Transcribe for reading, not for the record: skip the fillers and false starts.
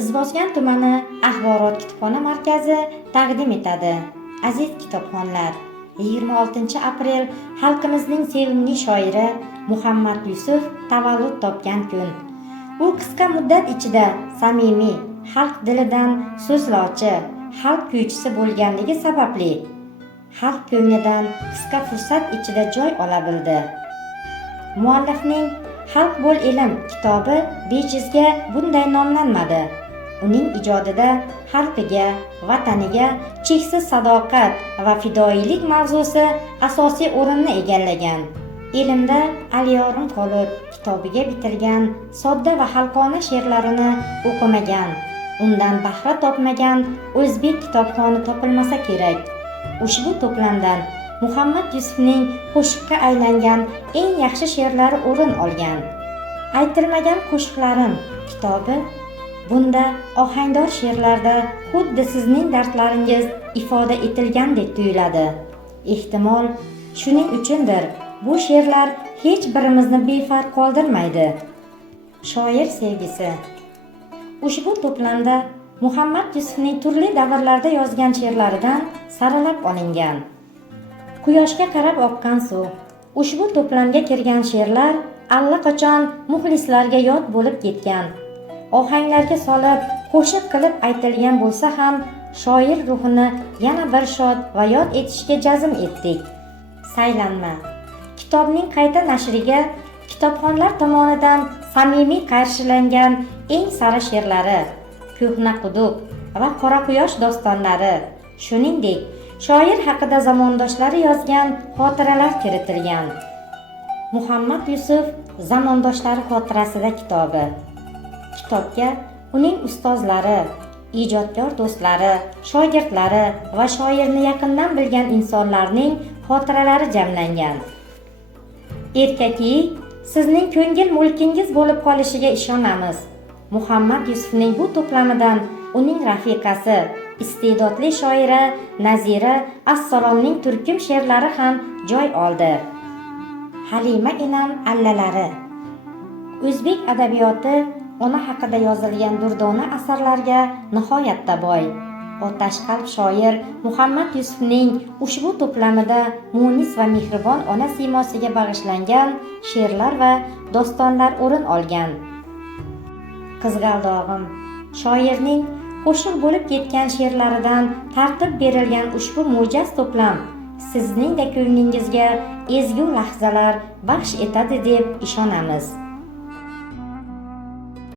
Izboskan tumani Axborot kutubxona markazi taqdim etadi. Aziz kitobxonlar, 26 aprel xalqimizning sevimli shoiri Muhammad Yusuf tavallud topgan kun. U qisqa muddat ichida samimiy, xalq dilidan so'zlovchi, xalq kuychisi bo'lganligi sababli xalq ko'nglidan qisqa fursat ichida joy ola bildi. Muallifning Xalq bo'l ilm kitobi bejizga bunday nomlanmadi. Uning ijodida xalqiga, vataniga cheksiz sadoqat va fidoyilik mavzusi asosiy o'rinni egallagan. Ilmda Aliyorim Xolud kitobiga bitilgan sodda va xalqona she'rlarini o'qimagan, undan bahra topmagan o'zbek kitobxoni topilmasa kerak. Ushbu to'plamdan Muhammad Yusufning qo'shiqqa aylangan eng yaxshi she'rlari o'rin olgan. Aytilmagan qo'shiqlarim kitobi bunda ohangdor she'rlarda xuddi sizning dardlaringiz ifoda etilgandek tuyuladi. Ehtimol shuning uchundir bu she'rlar hech birimizni befarq qoldirmaydi. Shoir sevgisi. Ushbu to'plamda Muhammad Yusufning turli davrlarda yozgan she'rlaridan saralab olingan. Quyoshga qarab oqqan suv. Ushbu to'plamga kirgan she'rlar allaqachon muxlislarga yod bo'lib ketgan. Ohanglarga solib, qo'shiq qilib aytilgan bo'lsa ham, shoir ruhini yana bir shod va yod etishga jazm etdik. Saylanma. Kitobning qayta nashriga kitobxonlar tomonidan samimiy qarshilangan eng sara she'rlari, Ko'hna quduq va Qora quyosh dostonlari, shuningdek shoir haqida zamondoshlari yozgan xotiralar kiritilgan. Muhammad Yusuf zamondoshlari xotirasida kitobi. Kitobga uning ustozlari, ijodkor do'stlari, shogirdlari va shoirni yaqindan bilgan insonlarning xotiralari jamlangan. Erkaki, sizning ko'ngil mulkingiz bo'lib qolishiga ishonamiz. Muhammad Yusufning bu to'plamidan uning rafiqasi, iste'dodli shoira Nazira Assalomning turkum she'rlari ham joy oldi. Halima Inam allalari. O'zbek adabiyoti ona haqida yozilgan durdona asarlarga nihoyatda boy. Otashqalb shoir Muhammad Yusufning ushbu to'plamida munis va mehribon ona siymosiga bag'ishlangan she'rlar va dostonlar o'rin olgan. Qizg'aldog'im. Shoirning qo'shiq bo'lib ketgan she'rlaridan tartib berilgan ushbu mo'jaz to'plam sizning da ko'nglingizga ezgu lahzalar baxsh etadi deb ishonamiz.